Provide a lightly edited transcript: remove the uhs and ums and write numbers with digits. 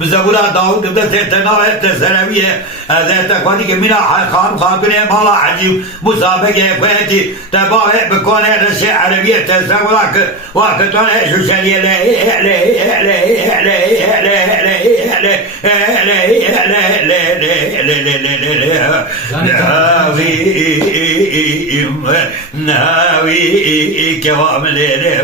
بزبورة داود بزيتنا التسلمية هذا تكوني كمينا خان خاطري مالا عجيب مسابقة فاتي تباهي بكون رشي عربية تسوراك وقتون شو شالي ناوي كوام ليلي